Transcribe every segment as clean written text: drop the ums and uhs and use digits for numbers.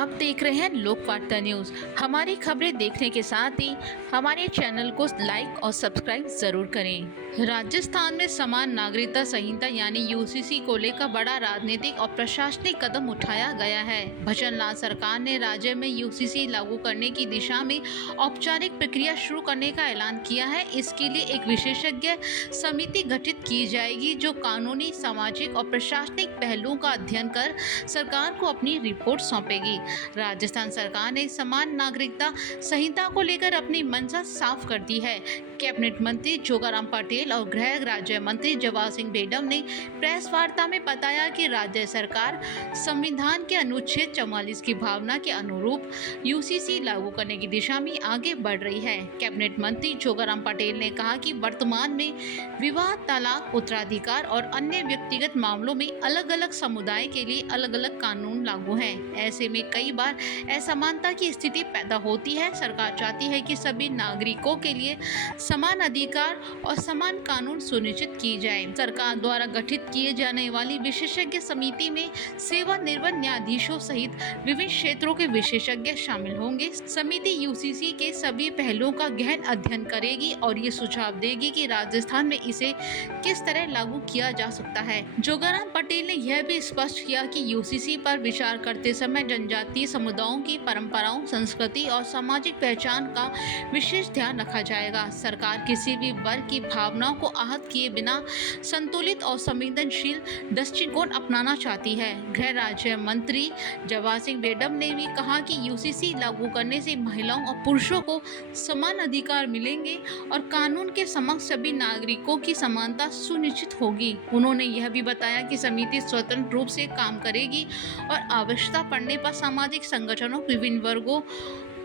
आप देख रहे हैं लोकवार्ता न्यूज। हमारी खबरें देखने के साथ ही हमारे चैनल को लाइक और सब्सक्राइब जरूर करें। राजस्थान में समान नागरिकता संहिता यानी यूसीसी को लेकर बड़ा राजनीतिक और प्रशासनिक कदम उठाया गया है। भजन लाल सरकार ने राज्य में यूसीसी लागू करने की दिशा में औपचारिक प्रक्रिया शुरू करने का ऐलान किया है। इसके लिए एक विशेषज्ञ समिति गठित की जाएगी जो कानूनी, सामाजिक और प्रशासनिक पहलुओं का अध्ययन कर सरकार को अपनी रिपोर्ट सौंपेगी। राजस्थान सरकार ने समान नागरिकता संहिता को लेकर अपनी मंशा साफ कर दी है। कैबिनेट मंत्री जोगाराम पटेल और गृह राज्य मंत्री जवाहर सिंह बेडम ने प्रेस वार्ता में बताया कि राज्य सरकार संविधान के अनुच्छेद 44 की भावना के अनुरूप यूसीसी लागू करने की दिशा में आगे बढ़ रही है। कैबिनेट मंत्री जोगाराम पटेल ने कहा कि वर्तमान में विवाह, तलाक, उत्तराधिकार और अन्य व्यक्तिगत मामलों में अलग अलग समुदाय के लिए अलग अलग कानून लागू हैं। ऐसे में कई बार असमानता की स्थिति पैदा होती है। सरकार चाहती है कि सभी नागरिकों के लिए समान अधिकार और समान कानून सुनिश्चित किए जाए। सरकार द्वारा गठित किए जाने वाली विशेषज्ञ समिति में सेवानिवृत्त न्यायाधीशों सहित विभिन्न क्षेत्रों के विशेषज्ञ शामिल होंगे। समिति यूसीसी के सभी पहलुओं का गहन अध्ययन करेगी और ये सुझाव देगी कि राजस्थान में इसे किस तरह लागू किया जा सकता है। जोगाराम पटेल ने यह भी स्पष्ट किया कि यूसीसी पर विचार करते समय जनजातीय समुदायों की परंपराओं, संस्कृति और सामाजिक पहचान का विशेष ध्यान रखा जाएगा। सरकार किसी भी वर्ग की भावनाओं को आहत किए बिना संतुलित और संवेदनशील दृष्टिकोण अपनाना चाहती है। गृह राज्य मंत्री जवाहर सिंह बेडम ने भी कहा कि यूसीसी लागू करने से महिलाओं और पुरुषों को समान अधिकार मिलेंगे और कानून के समक्ष सभी नागरिकों की समानता सुनिश्चित होगी। उन्होंने यह भी बताया कि समिति स्वतंत्र रूप से काम करेगी और आवश्यकता पड़ने पर सामाजिक संगठनों, विभिन्न वर्गों,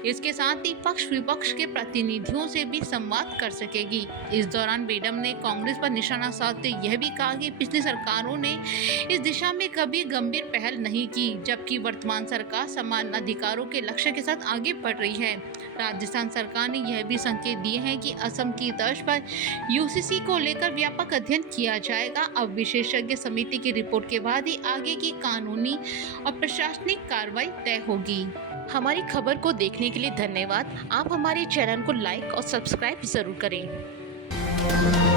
इसके साथ ही पक्ष विपक्ष के प्रतिनिधियों से भी संवाद कर सकेगी। इस दौरान बेडम ने कांग्रेस पर निशाना साधते यह भी कहा कि पिछली सरकारों ने इस दिशा में कभी गंभीर पहल नहीं की, जबकि वर्तमान सरकार समान अधिकारों के लक्ष्य के साथ आगे बढ़ रही है। राजस्थान सरकार ने यह भी संकेत दिए हैं कि असम की तर्ज पर यूसीसी को लेकर व्यापक अध्ययन किया जाएगा। अब विशेषज्ञ समिति की रिपोर्ट के बाद ही आगे की कानूनी और प्रशासनिक कार्रवाई तय होगी। हमारी खबर को देखने के लिए धन्यवाद। आप हमारे चैनल को लाइक और सब्सक्राइब जरूर करें।